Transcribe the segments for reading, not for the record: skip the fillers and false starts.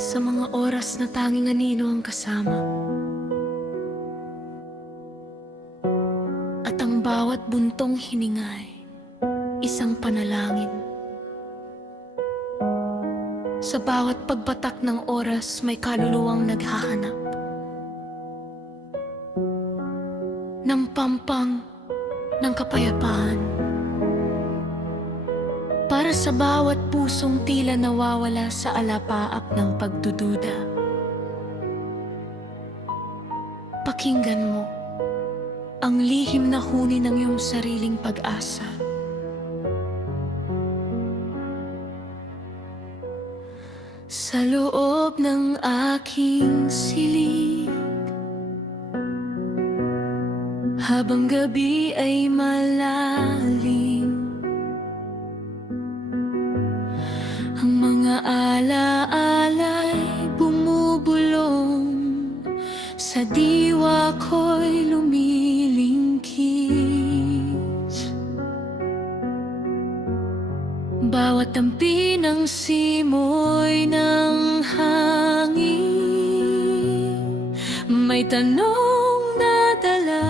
Sa mga oras na tanging anino ang kasama, at ang bawat buntong hiningay, isang panalangin. Sa bawat pagpatak ng oras, may kaluluwang naghahanap ng pampang ng kapayapaan. Para sa bawat pusong tila nawawala sa alapaap ng pagdududa. Pakinggan mo ang lihim na huni ng iyong sariling pag-asa. Sa loob ng aking silid, habang gabi ay malalim, ang mga alaala'y bumubulong, sa diwa ko'y lumilingkis. Bawat dampi ng simoy ng hangin, may tanong na dala.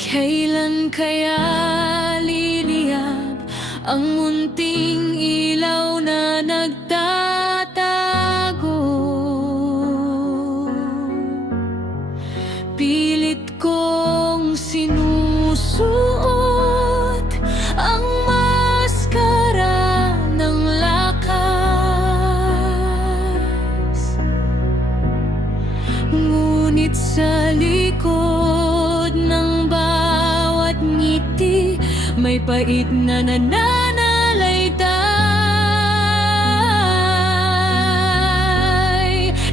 Kailan kaya liliyab ang munting ilaw na nagtatago? Pilit kong sinusuot ang maskara ng lakas, ngunit sa likod ng bawat ngiti may pait na nananalaytay.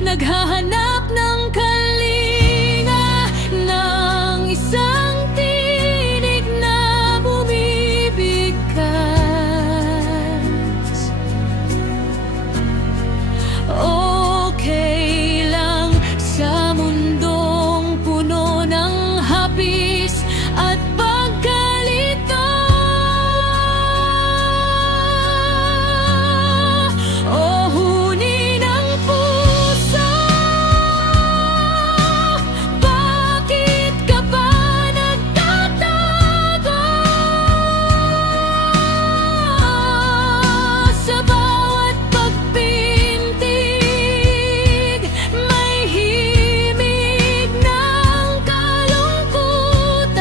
Naghahanap ng kalinga, ng isang tinig na bumibigkas. Okay lang sa mundong puno ng hapis at pagkalito. O huni ng puso, bakit ka pa nagtatago? Sa bawat pagpintig, may himig ng kalungkutan.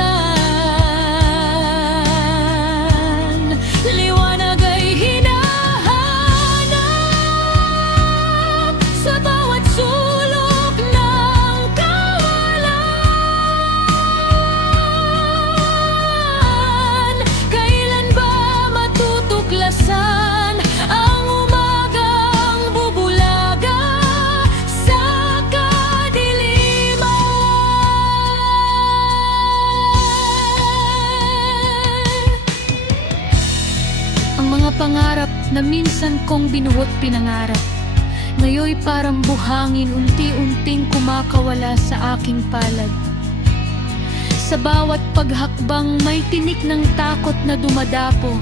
Liwanag ay hinahanap sa bawat sulok ng kawalan. Kailan ba matutuklasan ang umagang bubulaga sa kadiliman? Ang mga pangarap na minsan kong binuot pinangarap, ngayoy parang buhangin unti-unting kumakawala sa aking palad. Sa bawat paghakbang may tinik ng takot na dumadapo,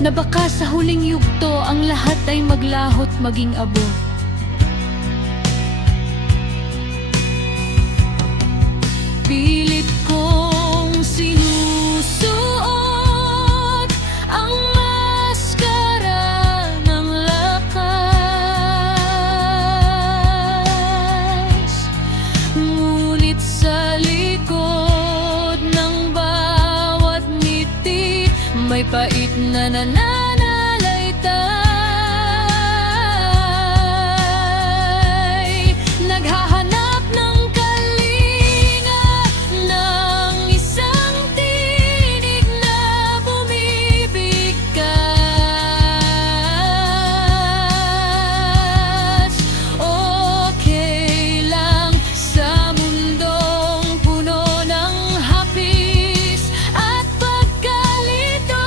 na baka sa huling yugto ang lahat ay maglahot maging abo. Pilit kong sinusuot ang maskara ng lakas, ngunit sa likod ng bawat ngiti may pait na nananalaytay. Naghahanap ng kalinga, ng isang tinig na bumibigkas. Okay lang sa mundong puno ng hapis at pagkalito.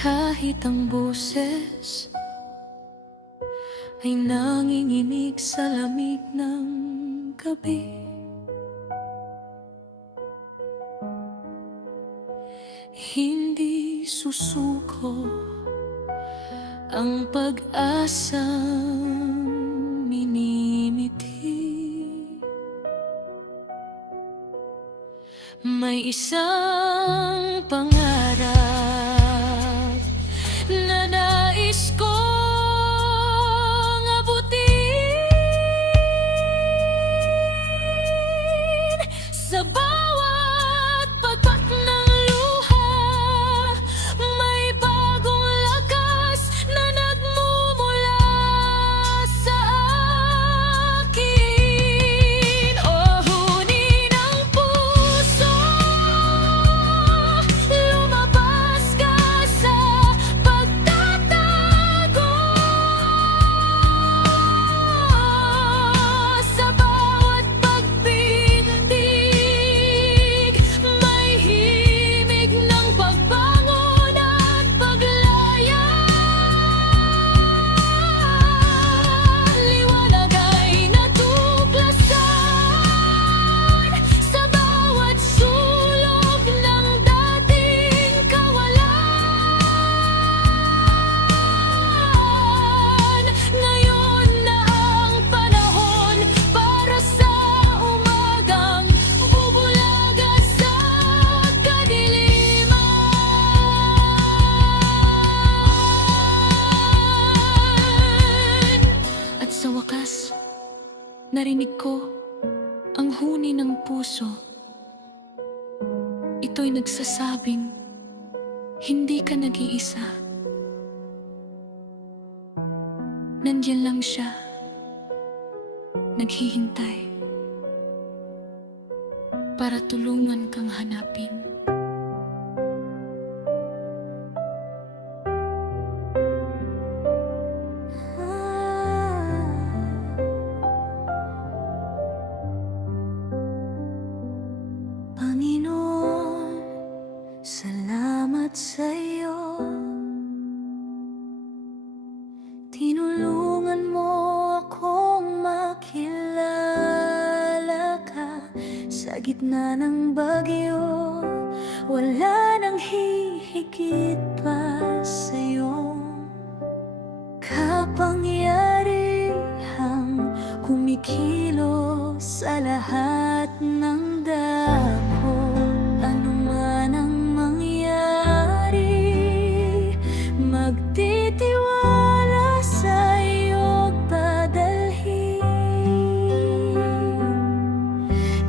Kahit ang boses ay nanginginig sa lamig ng gabi. Hindi susuko ang pag-asang minimiti. May isang pangarap na nais kong abutin. Sa bawat pagpak ng luha, may bagong lakas na nagmumula sa akin. O huni ng puso, lumabas ka sa pagtatago. Sa bawat pagbintig, may himig ng pagbangon at paglaya. Liwanag ay natuklasan sa bawat sulok ng dating kawalan. Ngayon na ang panahon para sa umagang bubulaga sa kadiliman. At sa wakas, narinig ko ang huni ng puso. Ito'y nagsasabing, hindi ka nag-iisa. Nandiyan lang siya, naghihintay para tulungan kang hanapin. Panginoon, salamat sa'yo. Tinulungan mo akong makilala ka. Sa gitna ng bagyo, wala nang hihigit pa sa'yo. Kapangyarihang kumikilos sa lahat ng dako. Anuman ang mangyari, magtitiwala sa iyo'y padalhin.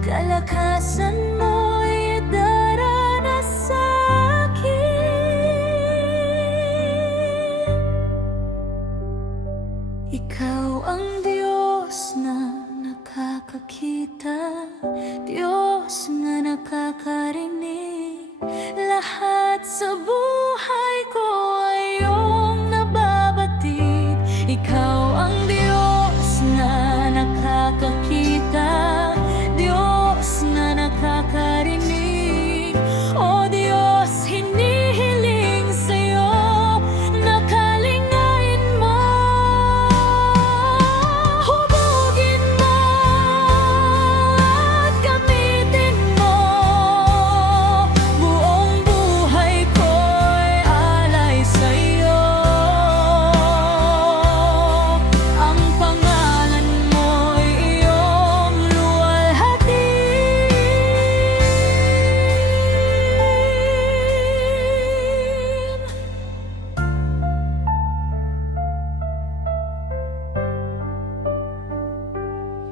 Kalakasan mo'y daranas sa'kin. Ikaw ang Diyos na nakakakita, Diyos na nakakarinig. Lahat sa buhay ko ay iyong nababatid. Ikaw ang Diyos na nakakakita, Diyos na nakakarinig. O Diyos, hinihiling sa'yo na kalingain mo. Hubugin mo at gamitin mo. Buong buhay ko'y alay sa'yo. Ang pangalan mo'y iyong luwalhatin.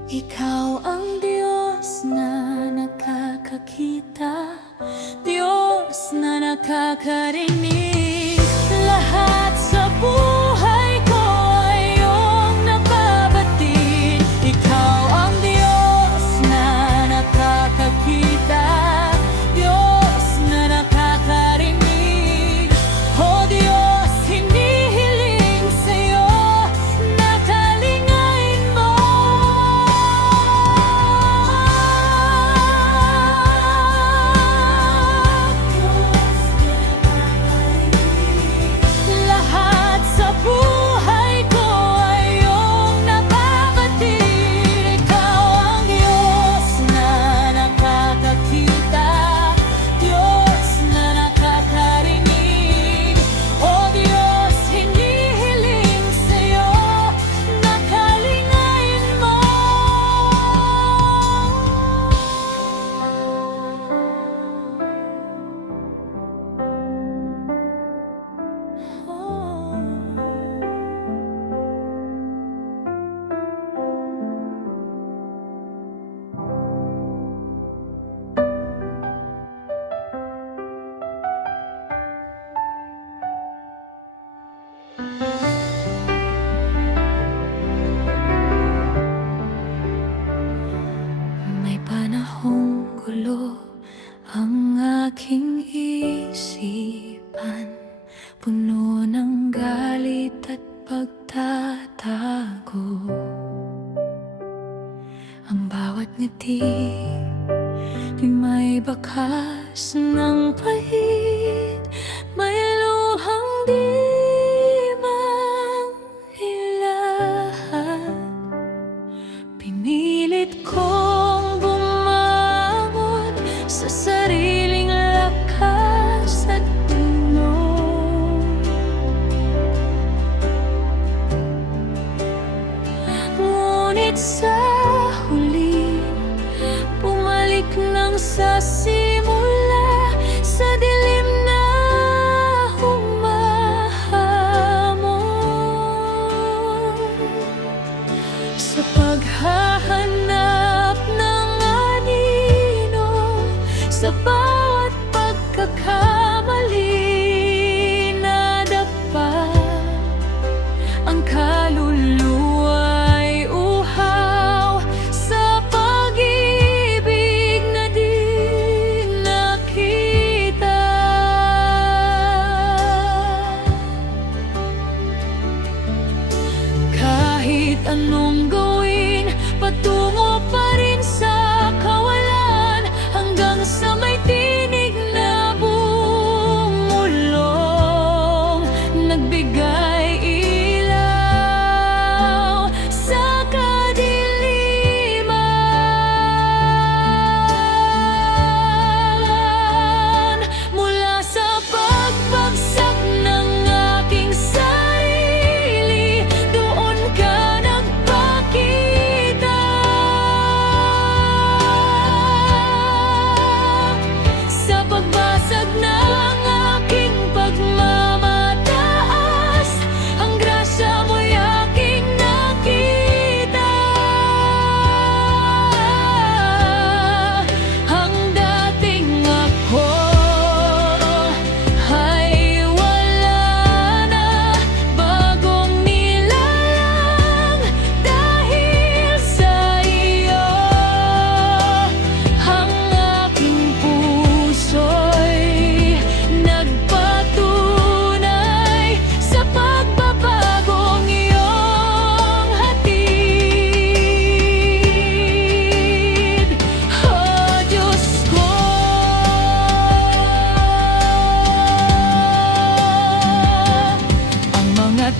Ikaw ang Diyos na nakakakita, Diyos na nakakarinig. Lahat sa buhay ko ay iyong nababatid. Ikaw ang Diyos na nakakakita, Diyos na nakakarinig. O Diyos, hinihiling sa'yo na kalingain mo. Diyos na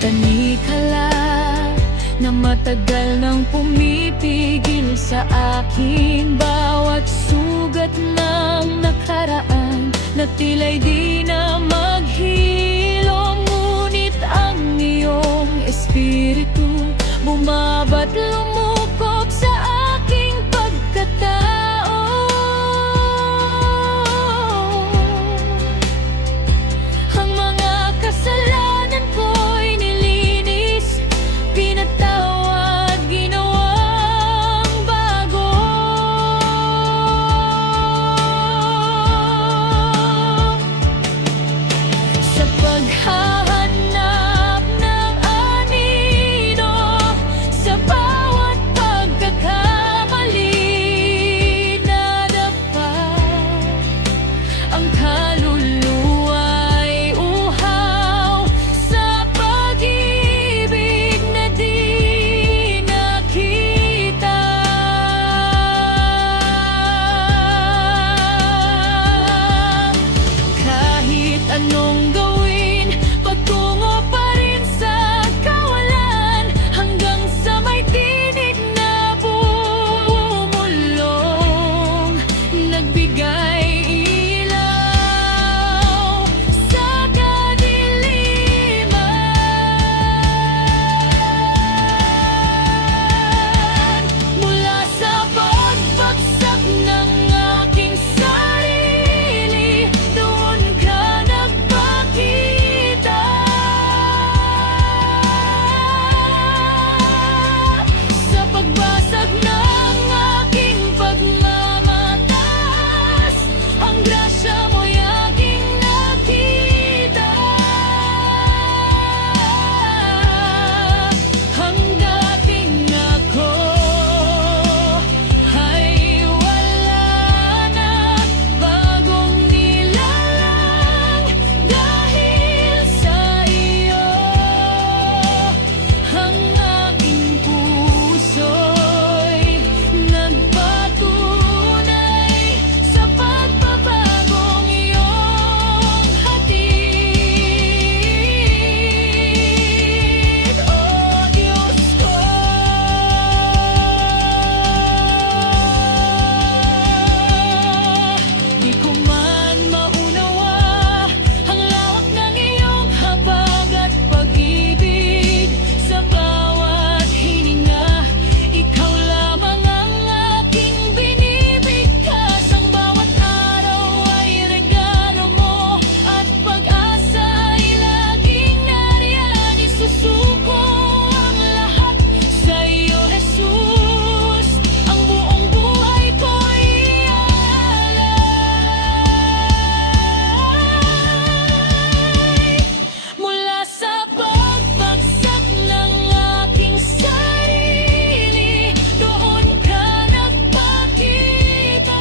Tanikala na matagal nang pumipigil sa akin. Bawat sugat ng nakaraan na tila'y di na maghilom. Ngunit ang iyong espiritu bumaba't lumukop sa aking pagkatao. Ang mga kasalanan ko'y nilinis, pinatawad, ginawang bago. Sa paghahanap ng anino, sa bawat pagkakamali, nadapa ang kaluluwa'y uhaw sa pag-ibig na di nakita. Kahit anong gawin, patungo pa rin sa kawalan, hanggang sa may tinig na bumulong, nagbigay ilaw sa kadiliman. Mula sa pagbagsak ng aking sarili, doon ka nagpakita. Sa pagbasag ng aking pagmamataas, ang grasya mo'y aking nakita. Ang dating ako ay wala na, bagong nilalang dahil sa iyo. Ang aking puso'y nagpatunay sa pagbabagong iyong hatid. O Diyos ko, di ko man maunawa ang lawak ng iyong habag at pag-ibig. Sa bawat hininga, ikaw lamang ang aking binibigkas. Ang bawat araw ay regalo mo, at pag-asa ay laging nariyan. Isusuko ang lahat sa iyo, Jesus. Ang buong buhay ko'y iaalay. Mula sa pagbagsak ng aking sarili, doon ka nagpakita.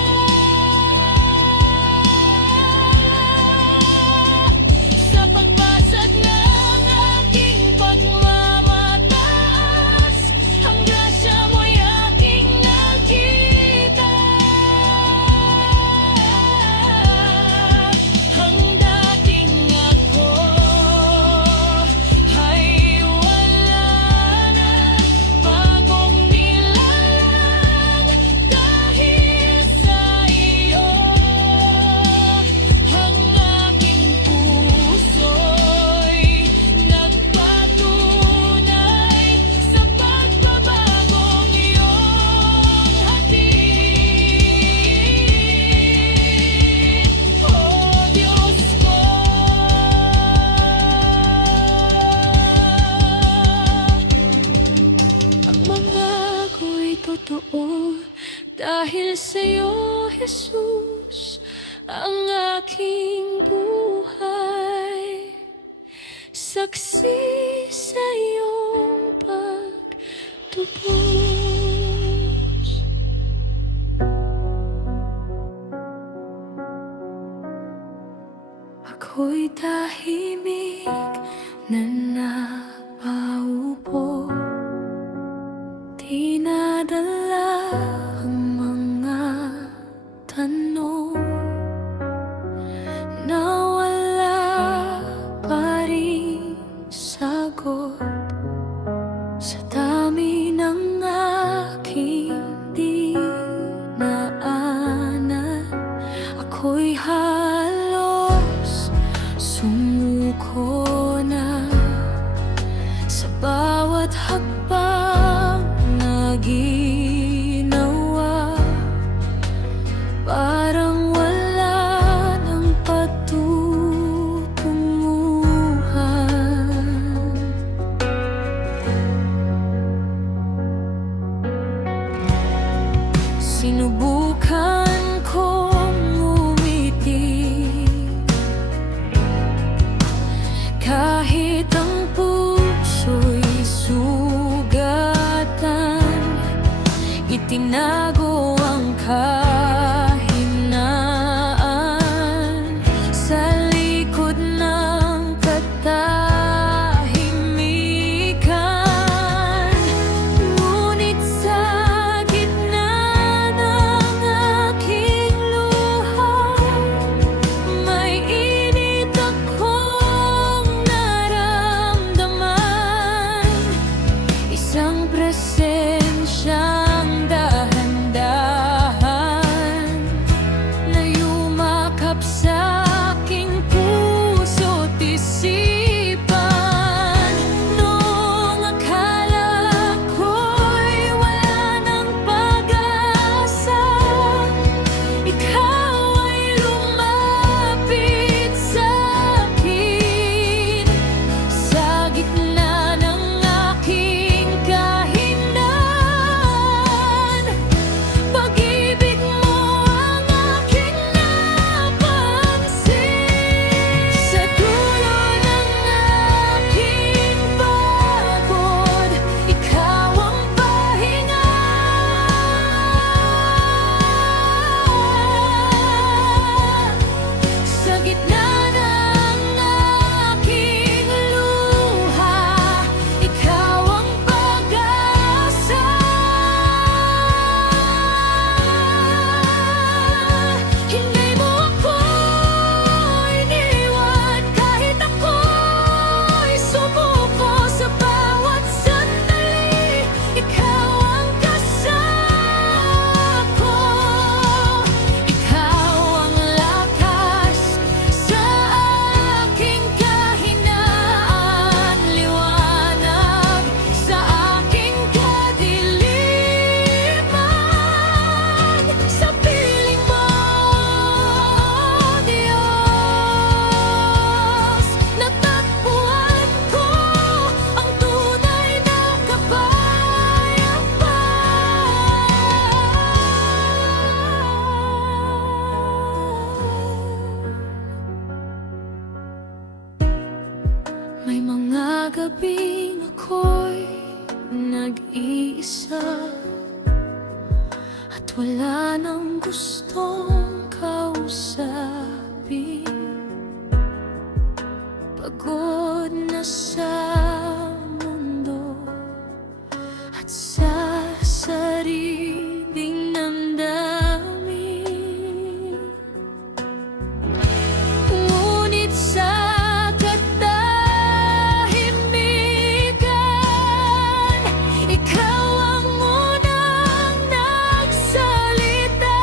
Sa pagbasag ng aking pagmamataas, ang grasya mo'y aking nakita. Ang dating ako ay wala na, bagong nilalang dahil sa iyo. Ang aking puso'y nagpatunay sa pagbabagong iyong hatid. O Diyos ko, ang mga ko'y totoo dahil sa'yo, Jesus. Ang aking buhay saksi sa iyong pagtubos. Ako'y tahimik na napaupo, dinadala ang mga tanong na wala pa rin sagot. hakbang na ginawa, parang wala ng patutunguhan. Sinubukan kong umiti, kahit ang puso'y sugatan, itinago ang kahinaan sa likod ng katahimikan. Ngunit sa gitna ng aking luha, may init akong naramdaman, isang presensyang dahan-dahan na yumakap sa aking puso't isipan. Noong akala ko'y wala ng pag-asa, ikaw ay lumapit sa'kin. Sa gitna ng aking kahinaan, pag-ibig mo ang aking napansin. Sa dulo ng aking pagod, ikaw ang pahinga. Sa gitna ng aking luha, ikaw ang pag-asa. Hindi mo ako iniwan kahit ako'y sumuko sa bawat sandali. Ikaw ang kasama ko, ikaw ang lakas sa aking kahinaan, liwanag sa aking kadiliman. Sa piling mo, Diyos, natagpuan ko ang tunay na kapayapaan. May mga gabing ako'y nag-iisa at wala nang gustong kausapin. Pagod na sa mundo at sa sariling damdamin. Ngunit sa katahimikan, ikaw ang unang nagsalita.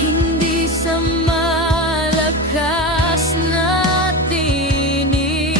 Hindi sa malakas na tinig,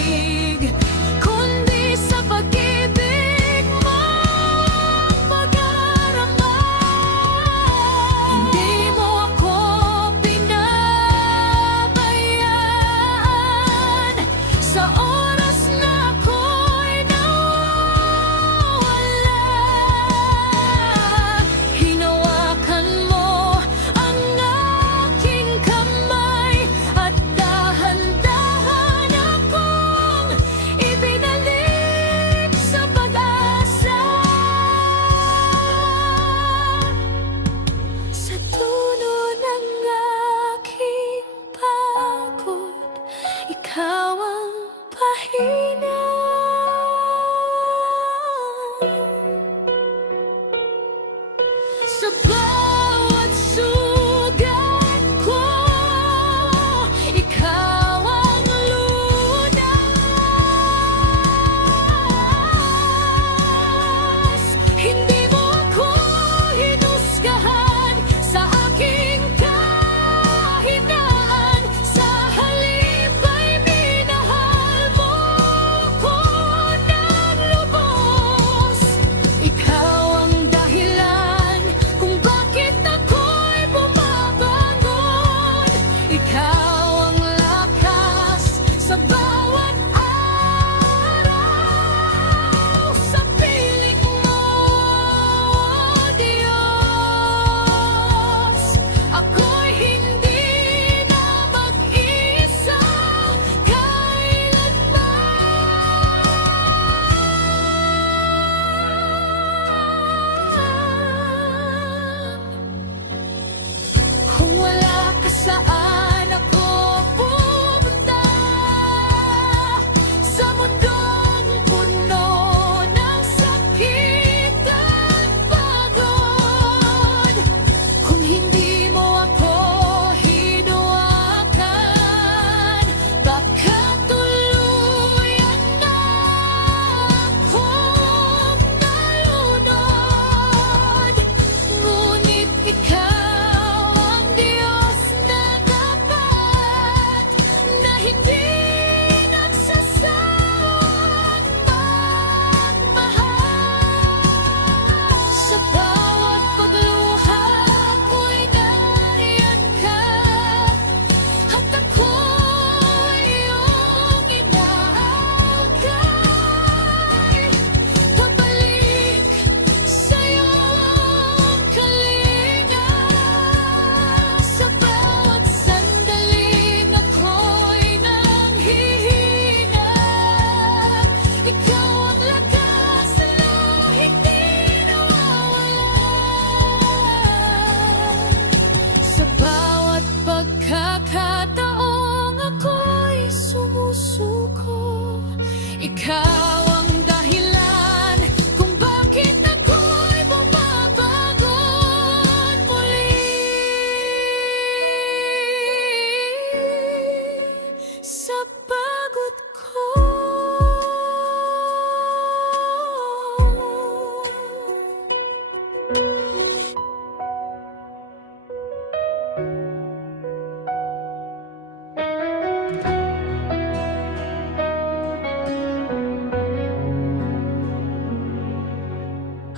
ikaw ang lakas sa bawat araw. Sa piling mo, Diyos, ako'y hindi na mag-isa kailanman. Kung wala ka, saan ako pupunta? Sa mundong puno ng sakit at pagod. Kung hindi mo ako hinawakan, baka tuluyan na akong nalunod. Ngunit ikaw ang Diyos na tapat, na hindi nagsasawang magmahal. Sa bawat pagluha ko'y nariyan ka, at ako'y iyong inaangkay. Pabalik sa iyong kalinga. Sa bawat sandaling ako'y nanghihina, ikaw ang lakas na hindi nawawala. Sa bawat pagkakataong ako'y sumusuko, ikaw ang dahilan kung bakit ako'y bumabangon muli. Sa pagod ko,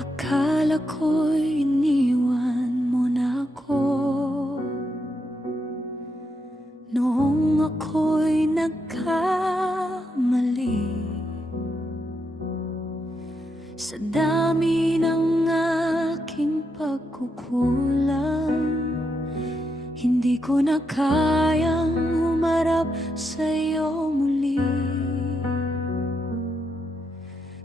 akala ko'y iniwan mo na ako noong ako'y nagkamali. Sa dami ng aking pagkukulang, hindi ko na kayang humarap sa'yo muli.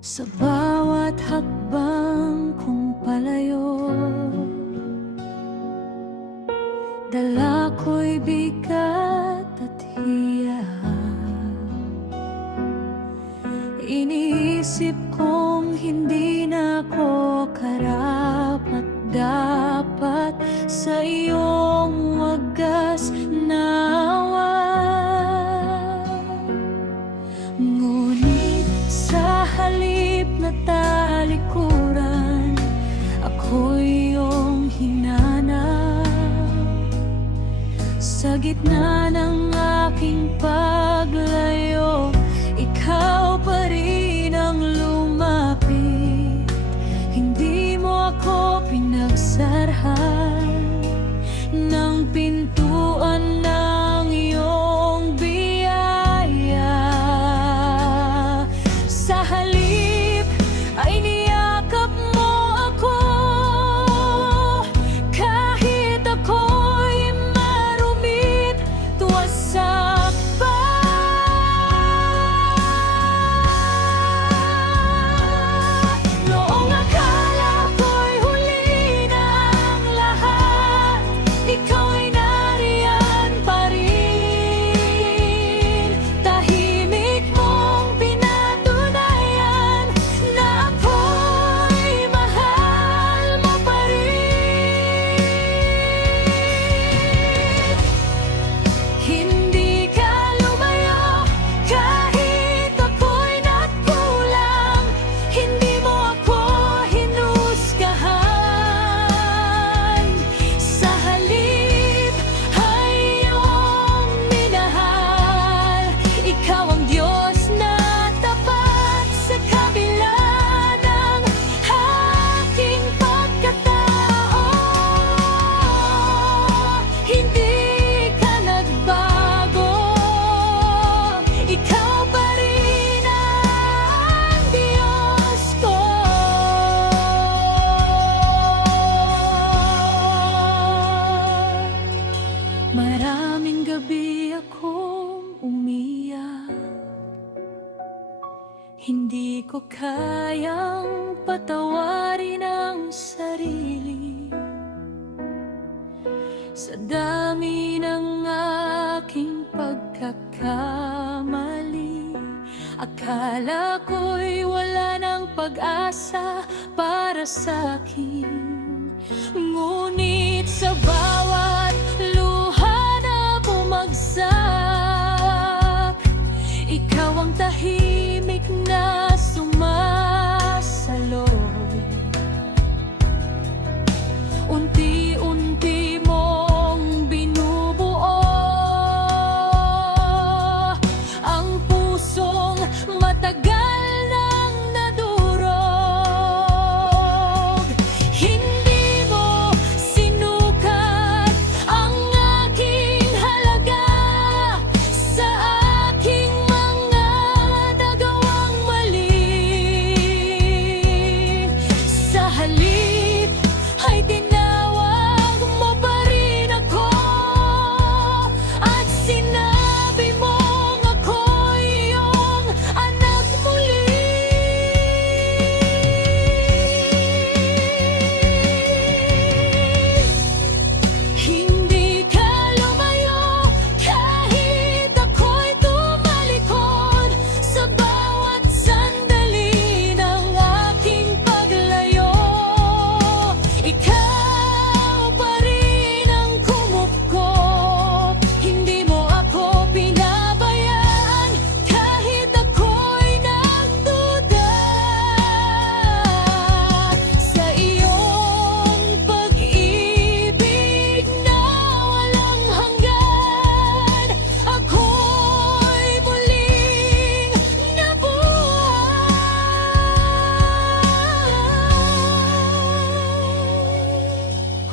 Sa bawat hakbang kong palayo, dala ko'y bigat at hiya. Iniisip kong hindi na ako karapat-dapat sa iyong wagas na awan. Ngunit sa halip na talikuran, ako'y iyong hinanap. Sa gitna ng aking paglayo, ikaw pa rin ang lumapit. Hindi mo ako pinagsarhan ng pintuan ng iyong biyaya. Sa halip ay niyakap mo ako, kahit ako'y marumit, wasak pa Maraming gabi akong umiyak, hindi ko kayang patawarin ang sarili. Sa dami ng aking pagkakamali, akala ko'y wala ng pag-asa para sa'kin. Ngunit sa bawat luha na bumagsak, ikaw ang tahimik na sumasalo. Unti-unti mong binubuo ang pusong matagal nang nadurog. Hindi mo sinukat ang aking halaga sa aking mga nagawang mali. Sa halip ay tinawag mo pa rin ako at sinabi mong ako'y iyong anak muli. Hindi ka lumayo kahit ako'y tumalikod sa bawat sandali ng aking paglayo. Ikaw pa rin ang kumupkop, hindi mo ako pinabayaan kahit ako'y nagduda. Sa iyong pag-ibig na walang hanggan, ako'y muling nabuhay.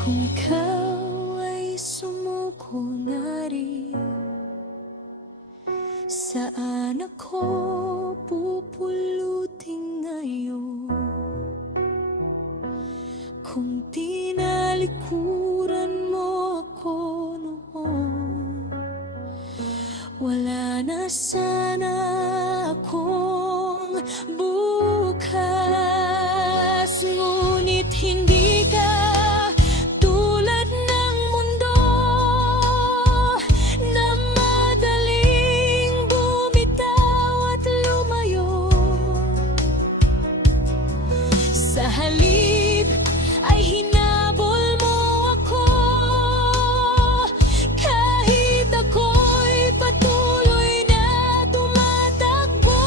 Kung ikaw ay sumuko na rin, saan ako pupulutin ngayon? Kung tinalikuran mo ako noon, wala na sana akong bukas. Ngunit hindi ka tulad ng mundo na madaling bumitaw at lumayo. Sa halip ay hinabol mo ako kahit ako'y patuloy na tumatakbo.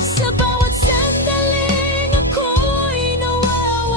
Sa bawat sandaling ako'y nawawala,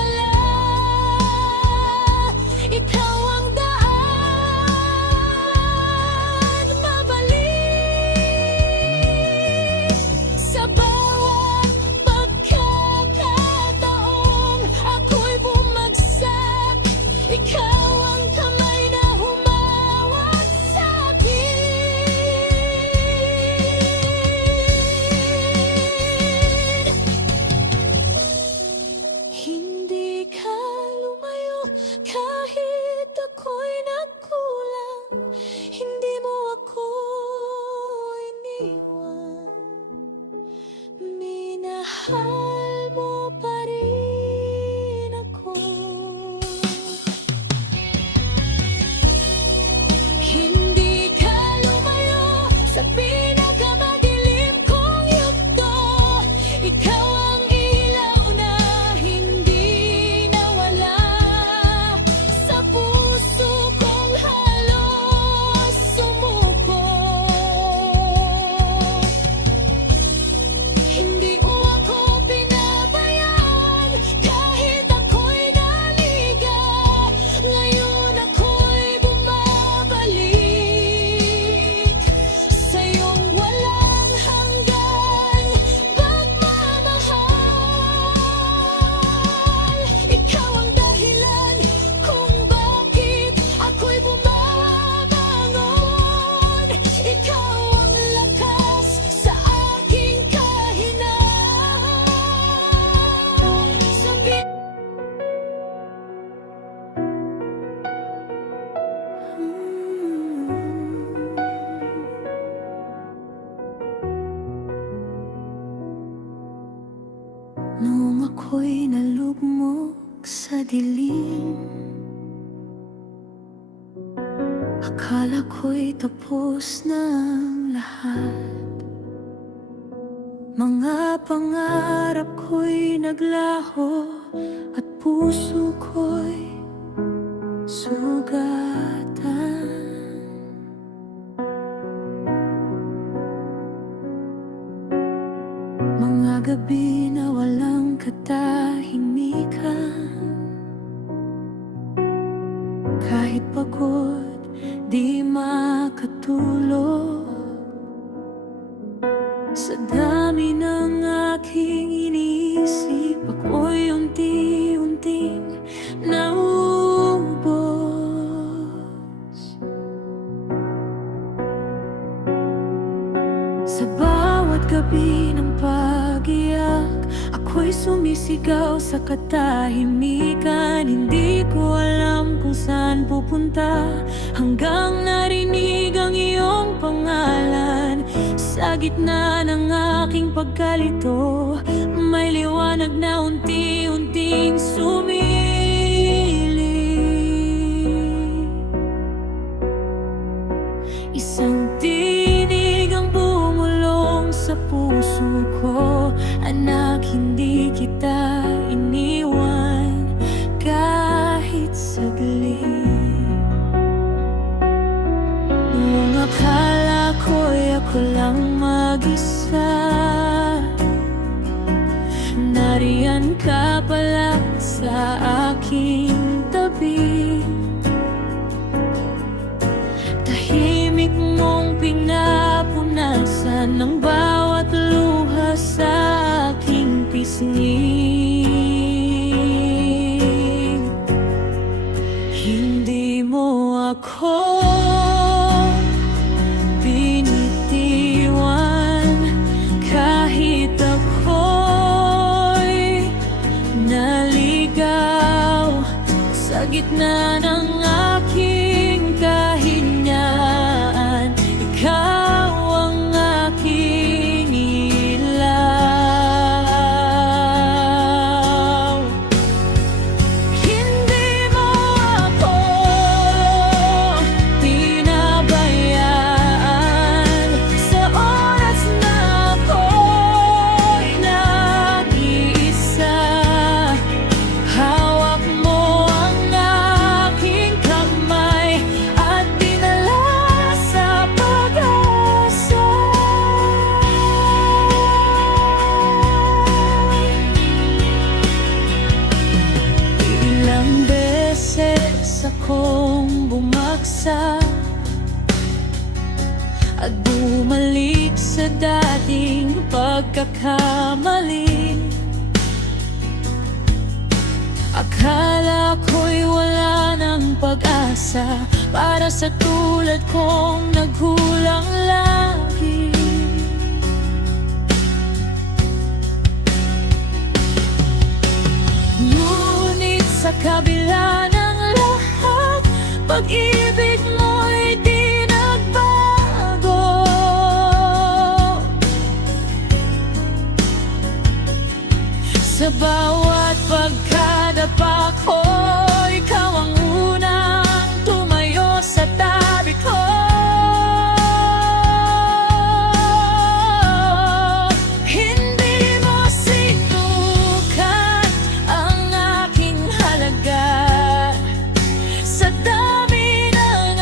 dilim. Akala ko'y tapos na ang lahat. Mga pangarap ko'y naglaho at puso ko'y sugatan. Mga gabi na walang katahimikan, kahit pagod, di makatulog. Sa dami ng aking iniisip, ako'y unti-unting naubos. Sa bawat gabi ng pag-iyak, ako'y sumisigaw sa katahimikan. Hindi ko alam kung saan pupunta, hanggang narinig ang iyong pangalan. Sa gitna ng aking pagkalito, may liwanag na unti-unting sumilip. Isang tinig ang bumulong sa puso ko, anak, hindi kita iniwan kahit saglit. Noong akala ko'y ako lang mag-isa, nariyan ka pala sa aking tabi. Tahimik mong pinapunasan ng bawat luha sa aking pisngi. Hindi mo ako binitiwan kahit ako'y naligaw sa gitna ng aking kahinaan. Ikaw ang aking ilaw. Hindi mo ako pinabayaan sa oras na ako'y nag-iisa. Hawak mo ang aking kamay at dinala sa pag-asa. Ilang beses akong bumagsak at bumalik sa dating pagkakamali. Akala ko'y wala ng pag-asa para sa tulad kong naghulang lahi. Ngunit sa kabila ng lahat, pag-ibig mo'y di nagbago. Sa bawat pagkadapa ko, ikaw ang unang tumayo sa tabi ko. Hindi mo sinukat ang aking halaga sa dami ng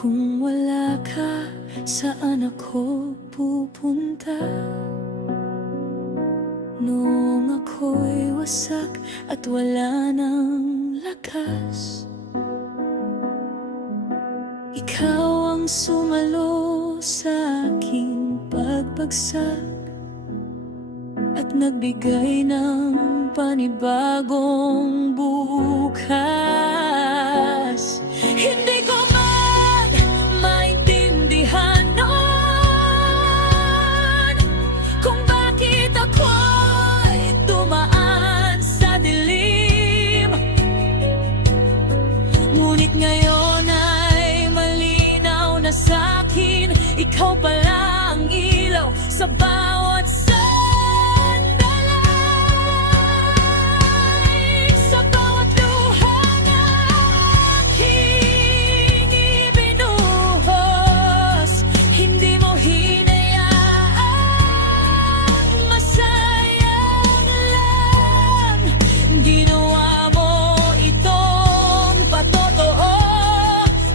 Kung wala ka, saan ako pupunta? Noong ako'y wasak at wala ng lakas, ikaw ang sumalo sa aking pagbagsak at nagbigay ng panibagong bukas. Hindi ko maintindihan noon kung bakit ako'y dumaan sa dilim. Ngunit ngayon ay malinaw na sa'kin, ikaw pala ang ilaw sa bawat sandali, sa bawat luha na aking ibinuhos. Hindi mo hinayaang masayang lang. Ginawa mo itong patotoo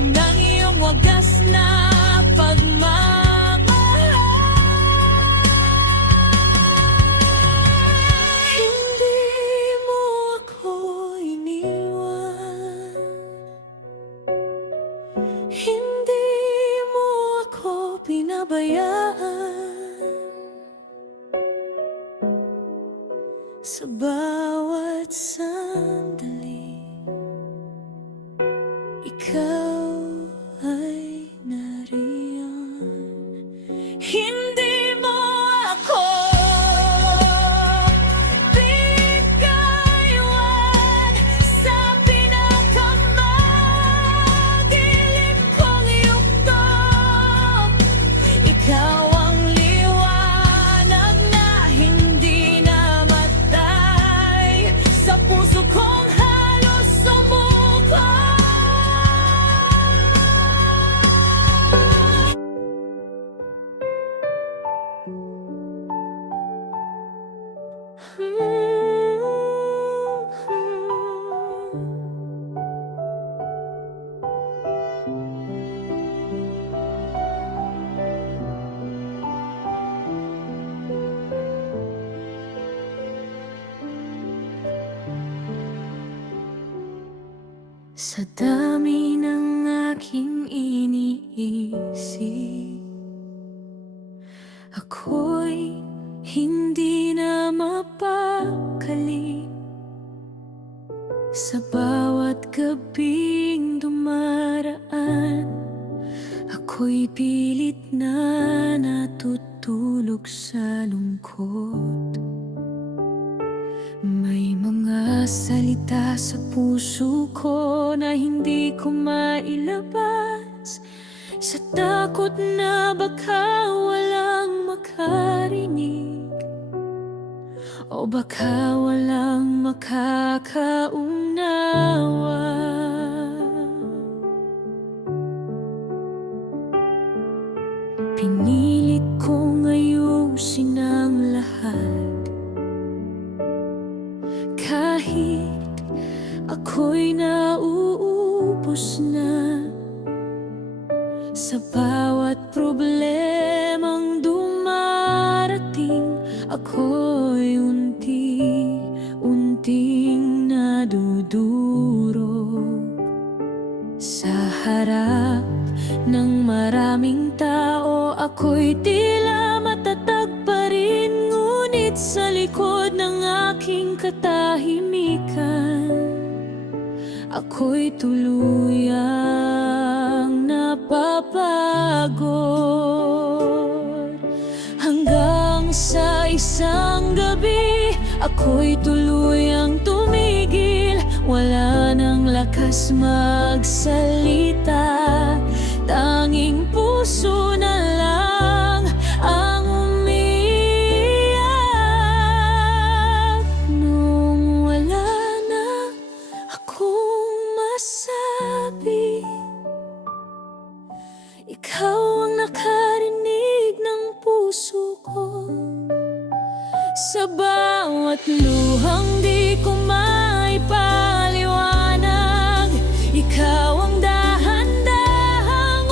ng iyong wagas na pagmamahal. Hindi mo ako iniwan, hindi mo ako pinabayaan. Sa bawat sandali, ikaw ay nariyan. Hindi mo ako bigaywan sa pinakamadilim kong yugto. Ikaw ang liwanag na hindi namatay sa puso kong halos sumuko. Sa dami ng aking iniisip, ako'y hindi na mapakali. Sa bawat gabing dumaraan, ako'y pilit na natutulog sa lungkot. May mga salita sa puso ko na hindi ko mailabas, sa takot na baka walang makarinig, o baka walang makakaunawa. Pinilit kong ayusin ang lahat, kahit ako'y nauubos na. Sa bawat problemang dumarating, ako'y unti-unting nadudurog. Sa harap ng maraming tao, ako'y tila matatag pa rin. Ngunit sa likod ng aking katahimikan, ako'y tuluyang napapagod. Hanggang sa isang gabi, ako'y tuluyang tumigil. Wala nang lakas magsalita, tanging puso na lang ang umiiyak. Nung wala na akong masabi, ikaw ang nakarinig ng puso ko. Sa bawat luhang di ko maipaliwanag, ikaw ang dahan-dahang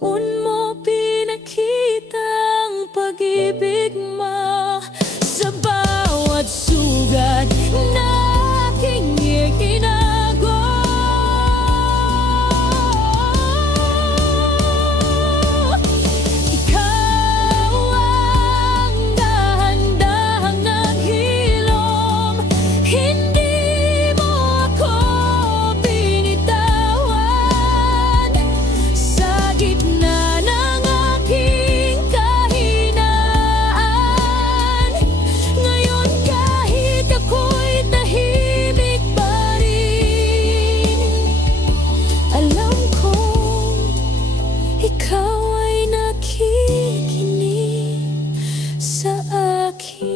Doon mo pinakita ang pag-ibig mo sa bawat sugat na aking itinago. Ikaw ang dahan-dahang naghilom, hindi mo ako binitawan. Sa gitna ng aking kahinaan, ngayon kahit ako'y tahimik pa rin, alam kong ikaw ay nakikinig sa akin.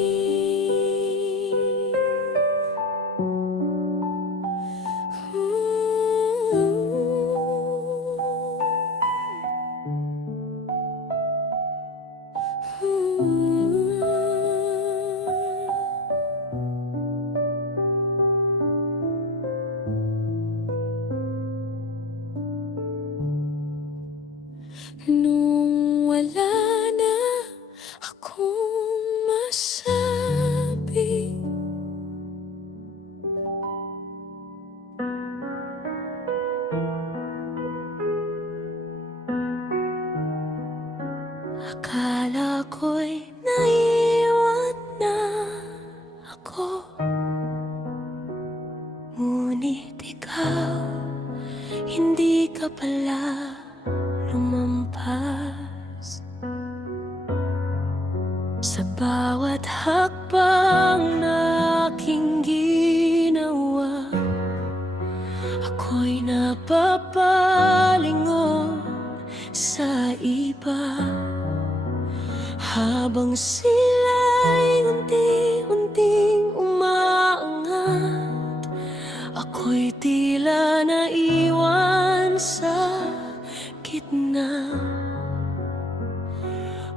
Nung wala na akong masabi, akala ko'y naiwan na ako, ngunit ikaw hindi ka pala lumampas. Sa bawat hakbang na aking ginawa, ako'y napapalingon sa iba, habang sila'y unti-unting umaangat. Ako'y tila naiwan sa gitna.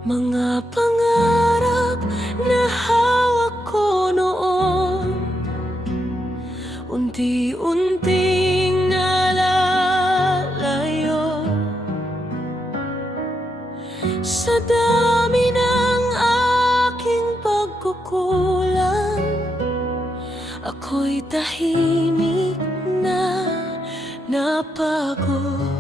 Mga pangarap na hawak ko noon, unti-unting nalalayo. Sa dami ng aking pagkukulang, ako'y tahimik na napagod.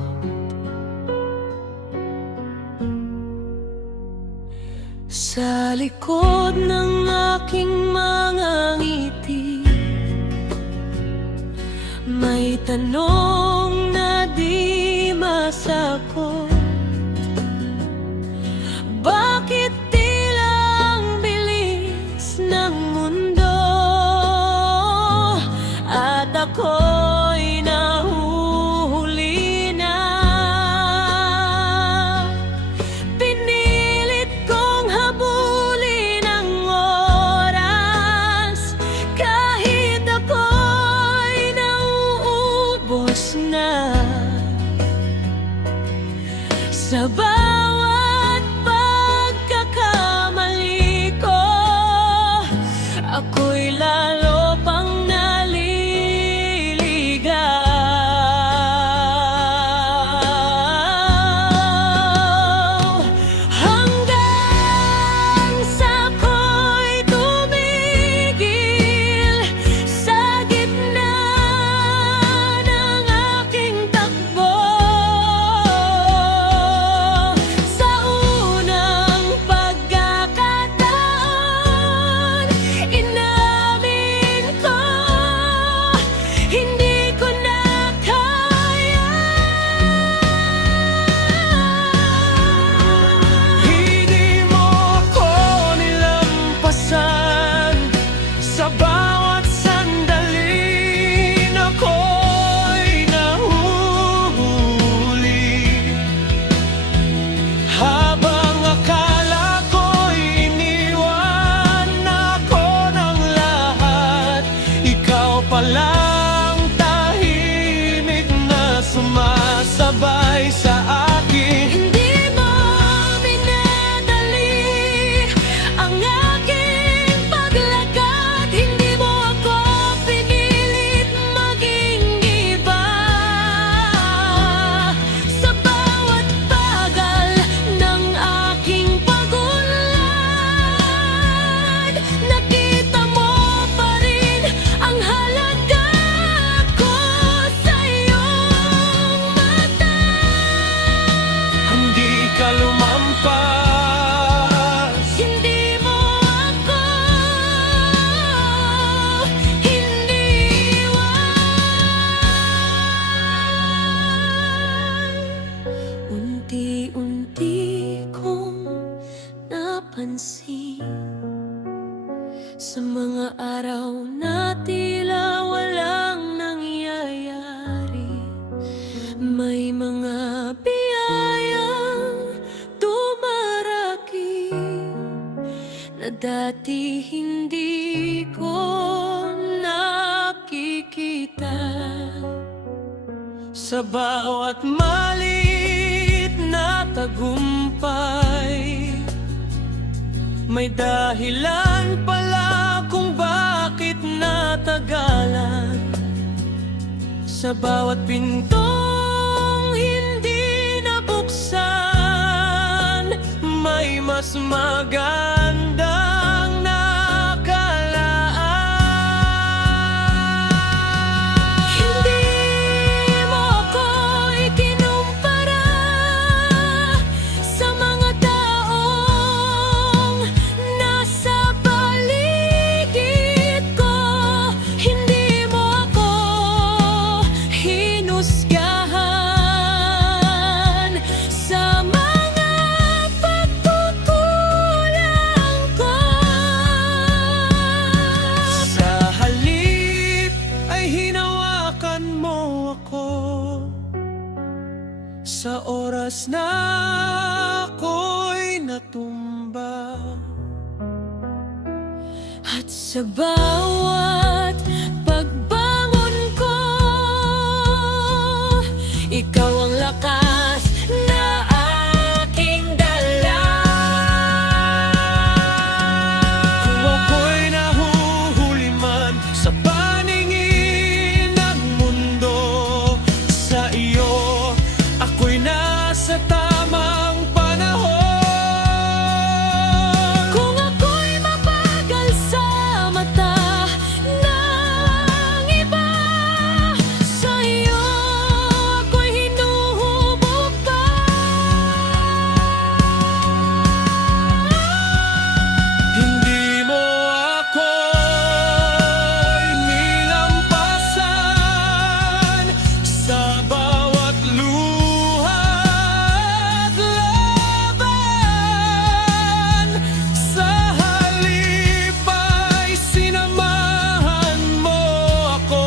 Sa likod ng aking mga ngiti, may tanong na di masagot. Bakit tila ang bilis ng mundo at ako'y nahuhuli na? Pinilit kong habulin ang oras, kahit ako'y nauubos na. Sa mga araw na tila walang nangyayari, may mga biyayang dumaraki na dati hindi ko nakikita. Sa bawat maliit na tagumpay, may dahilan pala kung bakit natagalan. Sa bawat pintong hindi nabuksan, may mas magandang nakalaan. Hindi mo ako ikinumpara sa mga taong nasa paligid ko. Hindi mo ako hinusgahan sa mga pagkukulang ko. Sa halip ay hinawakan mo ako sa oras na ako'y natumba. At sa bawat pagbangon ko, ikaw ang lakas na aking dala. Kung ako'y nahuhuli man sa paningin ng mundo, sa iyo ako'y nasa tamang panahon. Kung ako'y mabagal sa mata ng iba, sa iyo ako'y hinuhubog pa. Hindi mo ako inilampasan sa bawat luha at laban. Sa halip ay sinamahan mo ako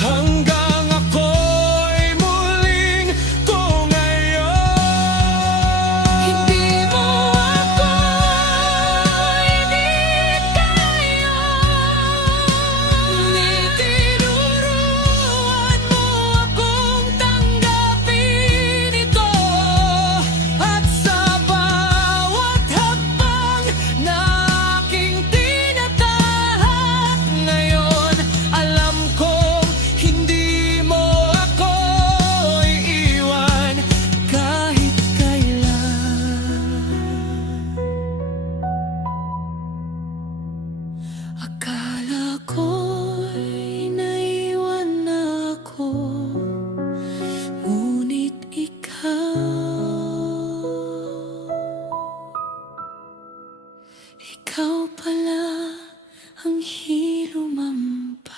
hanggang ako'y muling tungayon. Hindi mo ako inikaya, ni tinuruan mo akong tanggapin ito. At sa bawat hakbang na aking tinatahak ngayon, alam kong hindi mo ako iiwan kahit kailan. Akala ko'y naiwan na ako, ngunit ikaw pala ang hinumampas.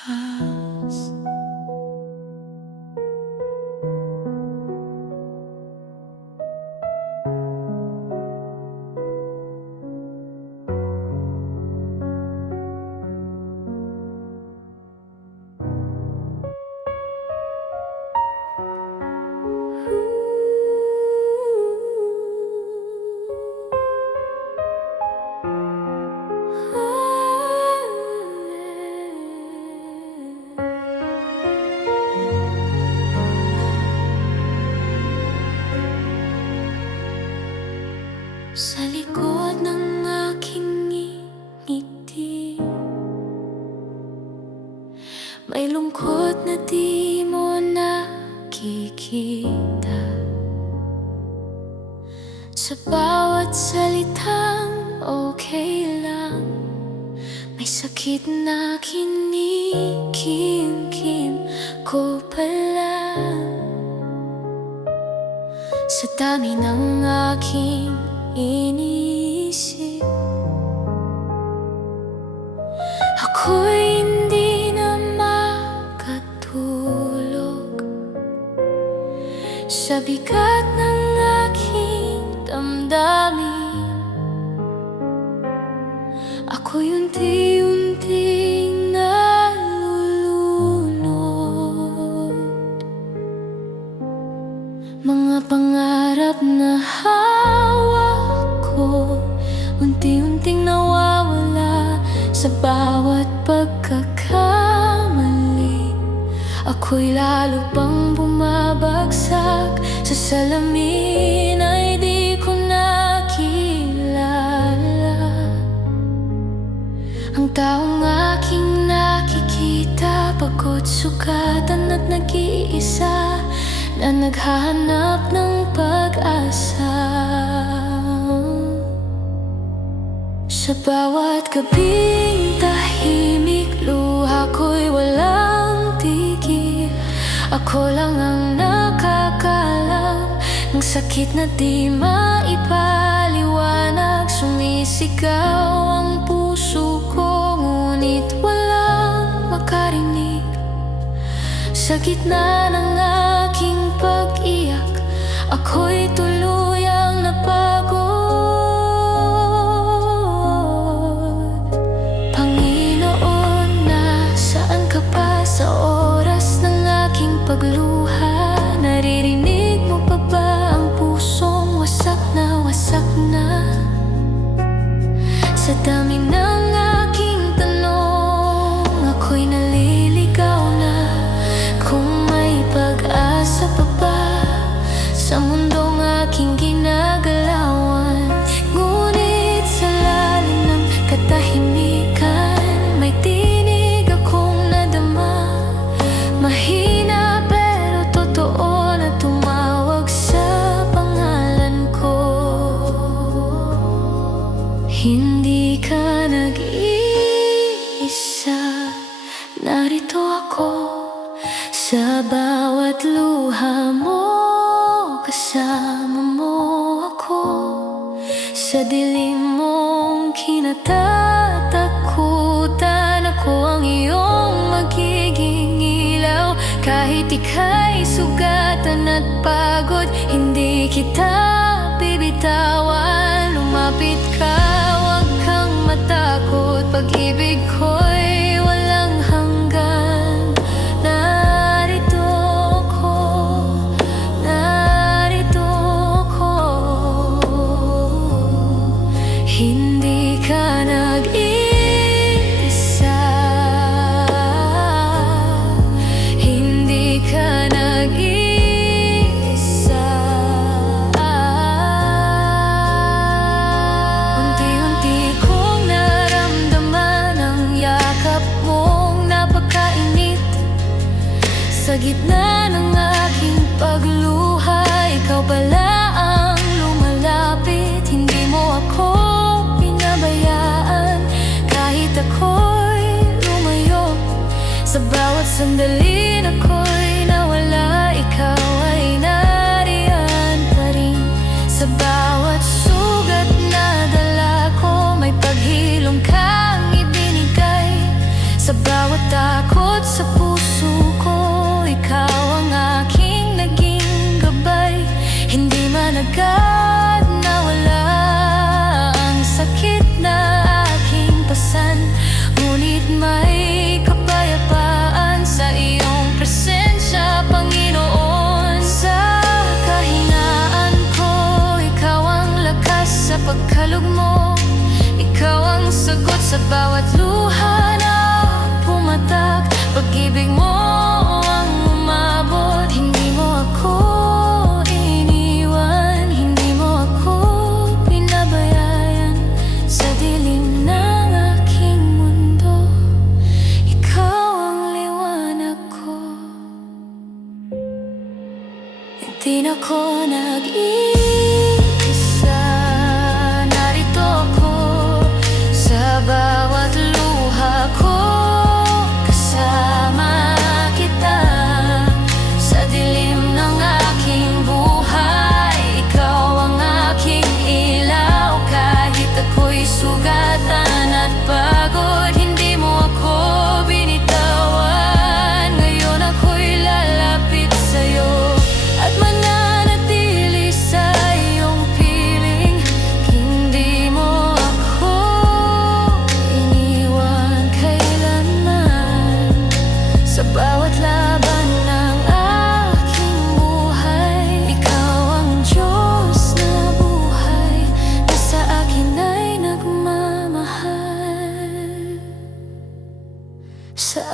Sa likod ng aking ngiti, may lungkot na di mo nakikita. Sa bawat salitang okay lang, may sakit na kinikim-kim ko pala. Sa dami ng aking iniisip, ako'y hindi na makatulog. Sa bigat ng aking damdamin, Ako'y unti-unting nalulunod. Mga pangarap na hawak ko unti-unting nawawala sa bawat pagkakamali. Ako'y lalo pang bumabagsak sa salamin ay di ko nakilala. Ang taong aking nakikita, pagod, sugatan at nag-iisa, na naghahanap ng pag-asa. Sa bawat gabing tahimik, luha ko'y walang tigil. Ako lang ang nakakalam ng sakit na di maipaliwanag. Sumisigaw ang puso ko, ngunit walang makarinig. Sa gitna ng aking pag-iyak, ako'y tuluyang napagod. Panginoon, nasaan ka pa sa oras ng aking pagluha? Naririnig mo pa ba ang pusong wasak na wasak na? Sa dami ng aking tanong, ako'y naliligaw na kung may pag-asa pa ba sa mundong aking ginagalawan. Ngunit sa lalim ng katahimikan, may tinig akong nadama. Mahina pero totoo na tumawag sa pangalan ko. Hindi ka nag-iisa, narito ako sa bawat luha mo. Kasama mo ako sa dilim mong kinatatakutan. Ako ang iyong magiging ilaw, kahit ika'y sugatan at pagod. Hindi kita bibitawan. Lumapit ka, huwag kang matakot. Pag-ibig ko'y walang hanggan. Narito ko, narito ko. Hindi ka nag-iisa, hindi ka nag-iisa. Unti-unti kong naramdaman ang yakap mong napakainit. Sa gitna ng aking pagluha, ikaw pala ang lumalapit. Hindi mo ako pinabayaan, kahit ako'y lumayo. Sa bawat sandali na ako'y nawala, ikaw ay nariyan pa rin. Sa bawat sugat na dala ko, may paghilom kang ibinigay. Sa bawat takot sa puso ko, ikaw ang aking naging gabay. Hindi man agad nawala ang sakit na aking pasan, ngunit may kapayapaan sa iyong presensya, Panginoon. Sa kahinaan ko, ikaw ang lakas. Sa pagkalugmok, ikaw ang sagot. Sa bawat luha na pumatak, pag-ibig mo ang umabot. Hindi mo ako iniwan, hindi mo ako pinabayaan. Sa dilim ng aking mundo, ikaw ang liwanag ko. Hindi na ako nag-iisa, narito ako sa bawat luha ko. Kasama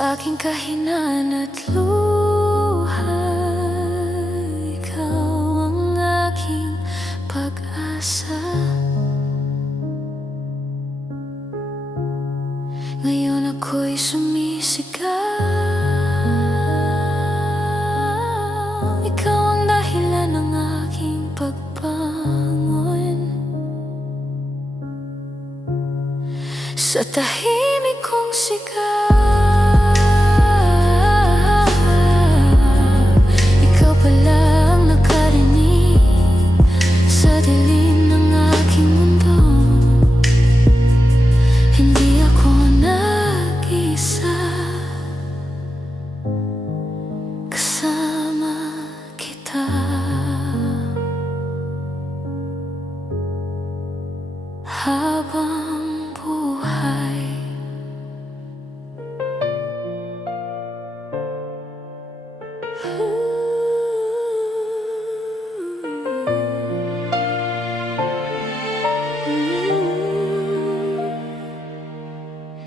sa aking kahinaan at luha. Ikaw ang aking pag-asa. Ngayon ako'y sumisigaw. Ikaw ang dahilan ng aking pagbangon. Sa tahimik kong sigaw, ikaw pala ang nakarinig sa dilim ng aking mundo. Hindi ako nag-isa, kasama kita. Habang buhay,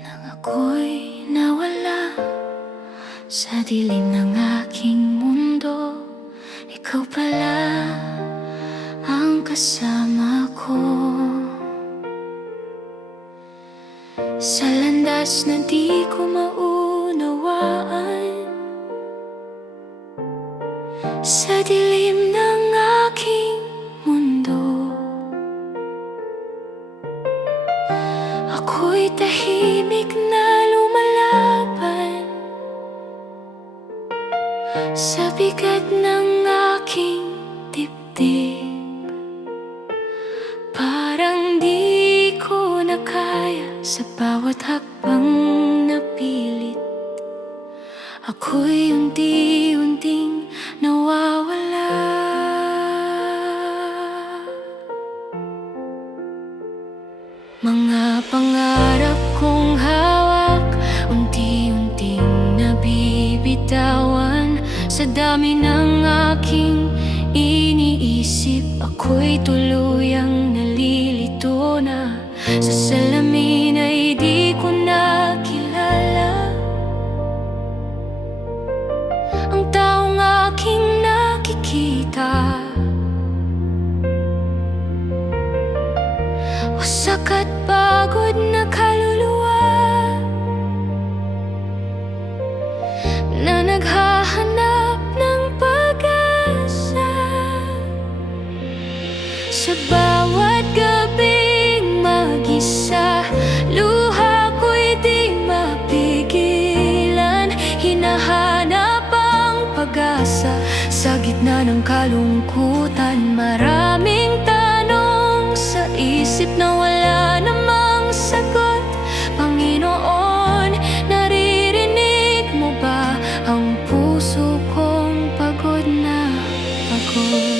nang ako'y nawala sa dilim ng aking mundo, ikaw pala ang kasama ko. Sa landas na di ko maunawaan, sa dilim ng aking mundo, ako'y tahimik na lumalaban sa bigat ng aking dibdib. Parang di ko na kaya sa bawat hakbang na pilit, ako'y unti-unting nawawala. Mga pangarap kong hawak, unti-unting nabibitawan. Sa dami ng aking iniisip, ako'y tuluyang nalilito na. Sa salamin ay di ko na kilala ang taong aking nakikita. Wasak at pagod na kaluluwa na naghahanap ng pag-asa. Sa bawat gabing mag-isa, luha ko'y di mapigilan. Hinahanap ang pag-asa sa gitna ng kalungkutan. Maraming tanong sa isip na wala namang sagot. Panginoon, naririnig mo ba ang puso kong pagod na pagod?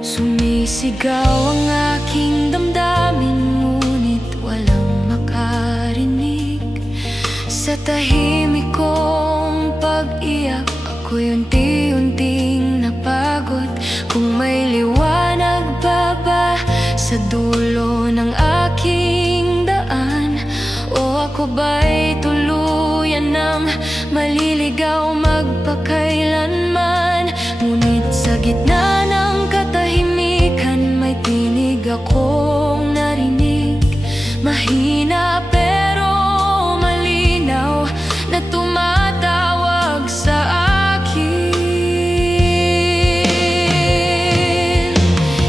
Sumisigaw ang aking damdamin, ngunit walang makarinig. Sa tahimik kong pag-iyak, ako'y unti-unting napagod. Kung may liwanag ba sa dulo ng aking daan, o ako ba'y tuluyan ng maliligaw magpakailanman? Ngunit sa gitna ng katahimikan, may tinig akong narinig. Mahina pero malinaw na tumatawag sa akin.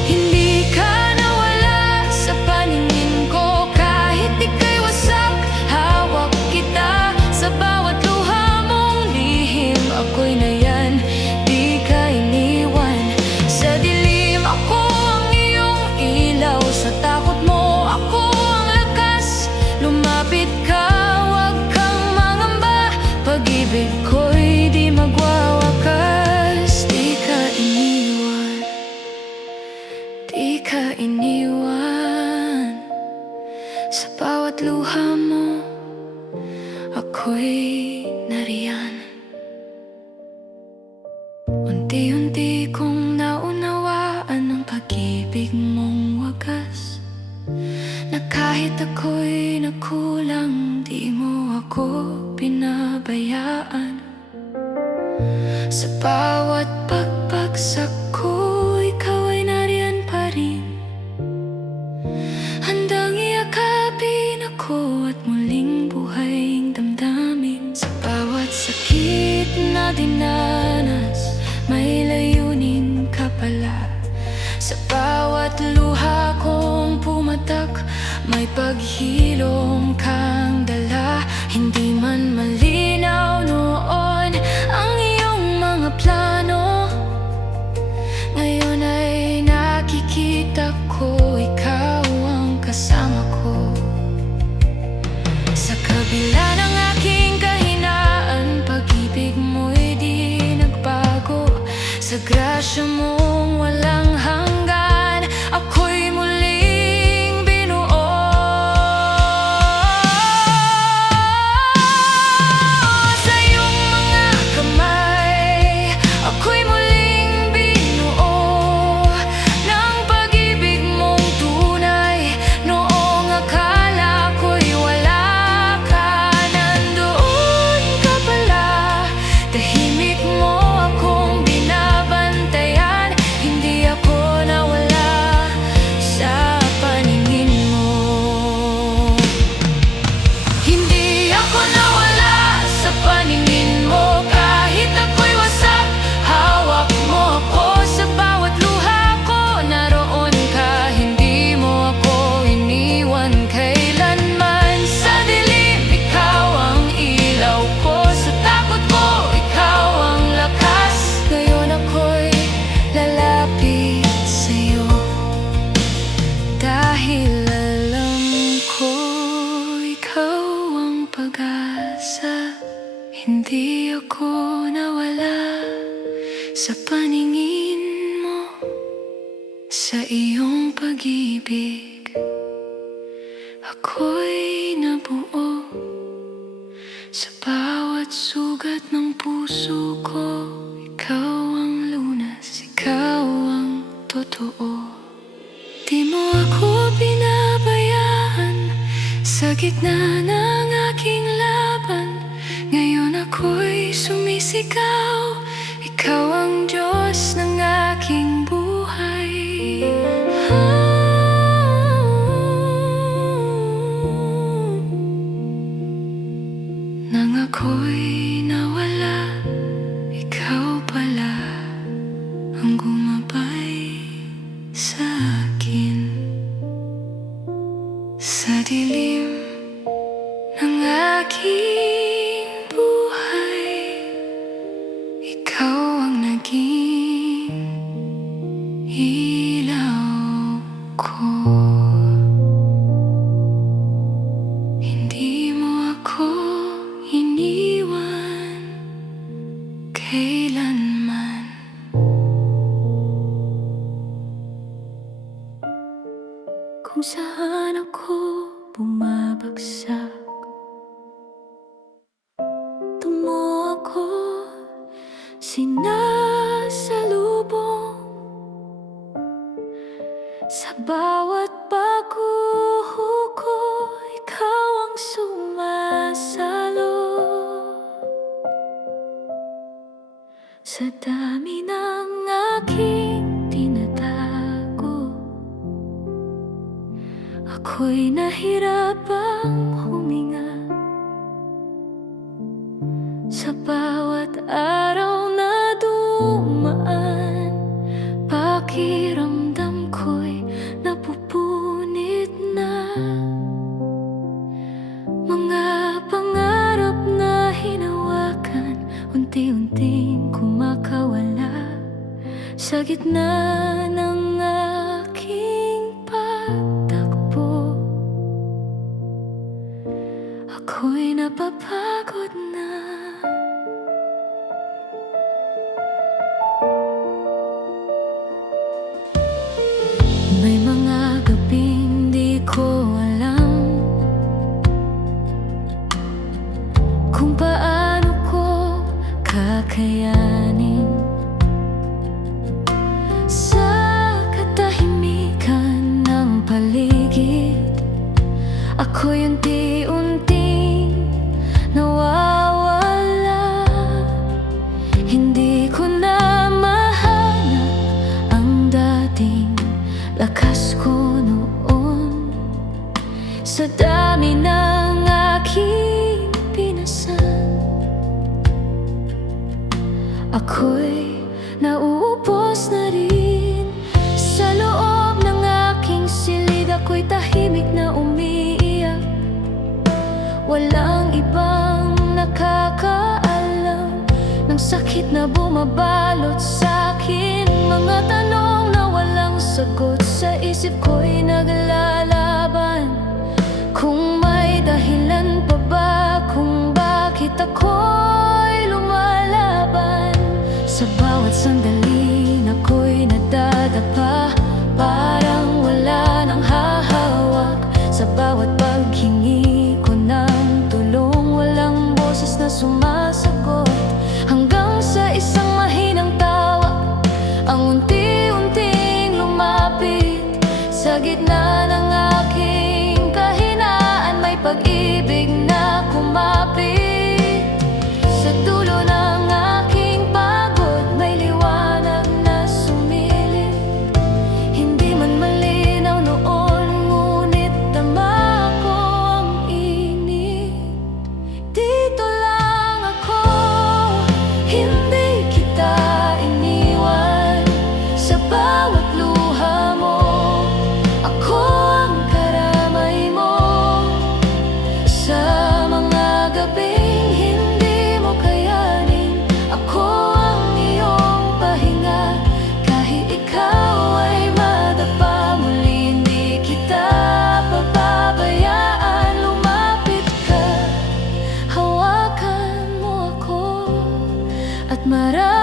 Hindi ka nawala sa paningin ko, kahit ika'y wasak, hawak kita. Sa bawat luha mong lihim, ako'y nayan, di ka iniwan. Sa dilim, ako ang iyong ilaw. Sa takot mo, ako ang lakas. Lumapit ka, huwag kang mangamba. Pag-ibig ko'y di magwawakas. Di ka iniwan, di ka iniwan. Sa bawat luha mo, ako'y nariyan. Unti-unti kong naunawaan ang pag-ibig mong wagas, na kahit ako'y nakulang, di mo ako pinabayaan. Sa bawat pagbagsak ko, ikaw ay nariyan pa rin, handang iyakapin ako at muling buhayin damdamin. Sa bawat sakit na dinanas, may layunin ka pala. Sa bawat luha kong pumatak, may paghilom kang dala. Hindi man malinaw noon ang iyong mga plano, ngayon ay nakikita ko, ikaw ang kasama ko. Sa kabila ng aking kahinaan, pag-ibig mo'y di nagbago. Sa grasya mong walang hanggan, ako'y muling binuo. Sa iyong mga kamay, ako'y muling binuo ng pag-ibig mong tunay. Noong akala ko'y wala ka, nandoon ka pala. Tahimik mo akong binabantayan, hindi ako nawala sa paningin mo. Hindi ako nawala sa paningin mo, kahit ako'y wasak, hawak mo ako. Sa bawat luha ko, naroon ka, hindi mo ako iniwan kailanman. Sa dilim, ikaw ang ilaw ko, sa takot ko, ikaw ang lakas. Ngayon ako'y lalapit sa'yo, dahil alam ko ikaw ang pag-asa. Hindi ako nawala sa paningin mo, sa iyong pag-ibig ako'y nabuo. Sa bawat sugat ng puso ko, ikaw ang lunas, ikaw ang totoo. Di mo ako pinabayaan sa gitna ng aking laban. Ngayon ako'y sumisigaw, ikaw ang Diyos ng aking buhay. Nang ako'y nawala, ikaw pala ang gumabay sa akin. Sa dilim ng aking buhay, ikaw ang naging ilaw ko. Hindi mo ako iniwan kailanman. Kung saan ako bumabagsak, tumo ako sinasalubong. Sa bawat pagguho ko, ikaw ang sumasalo. Sa dami ng aking tinatago, ako'y nahirapang huminga. Sa bawat araw na dumaan, pakiramdam ko'y napupunit na. Mga pangarap na hinawakan, unti-unting kumakawala. Sa gitna ng aking pagtakbo, ako'y napapagod na. lakas ko noon sa dami ng aking pinasan. Ako'y nauubos na rin sa loob ng aking silid. Ako'y tahimik na umiiyak, walang ibang nakakaalam ng sakit na bumabalot sa'kin. Mga tanong na walang sagot sa isip ko'y naglalaban. Kung may dahilan pa ba kung bakit ako'y lumalaban. Sa bawat sandali ako'y nadadapa, parang wala nang hahawak. Sa bawat paghingi ko ng tulong, walang boses na sumasagot. Hanggang sa isang mahinang tawa ang unti-unting lumapit. Sa gitna ng aking kahinaan, may pag-ibig na kumapit. Sa dulo ng aking pagod, may liwanag na sumilip. Hindi man malinaw noon, ngunit tama ko ang init. Dito lang ako, hindi kita iniwan. Sa bawat luha mo, ako ang karamay mo. Sa mga gabing hindi mo kayanin, ako ang iyong pahinga. Kahit ikaw ay madapa muli, hindi kita papabayaan. Lumapit ka, hawakan mo ako, at marami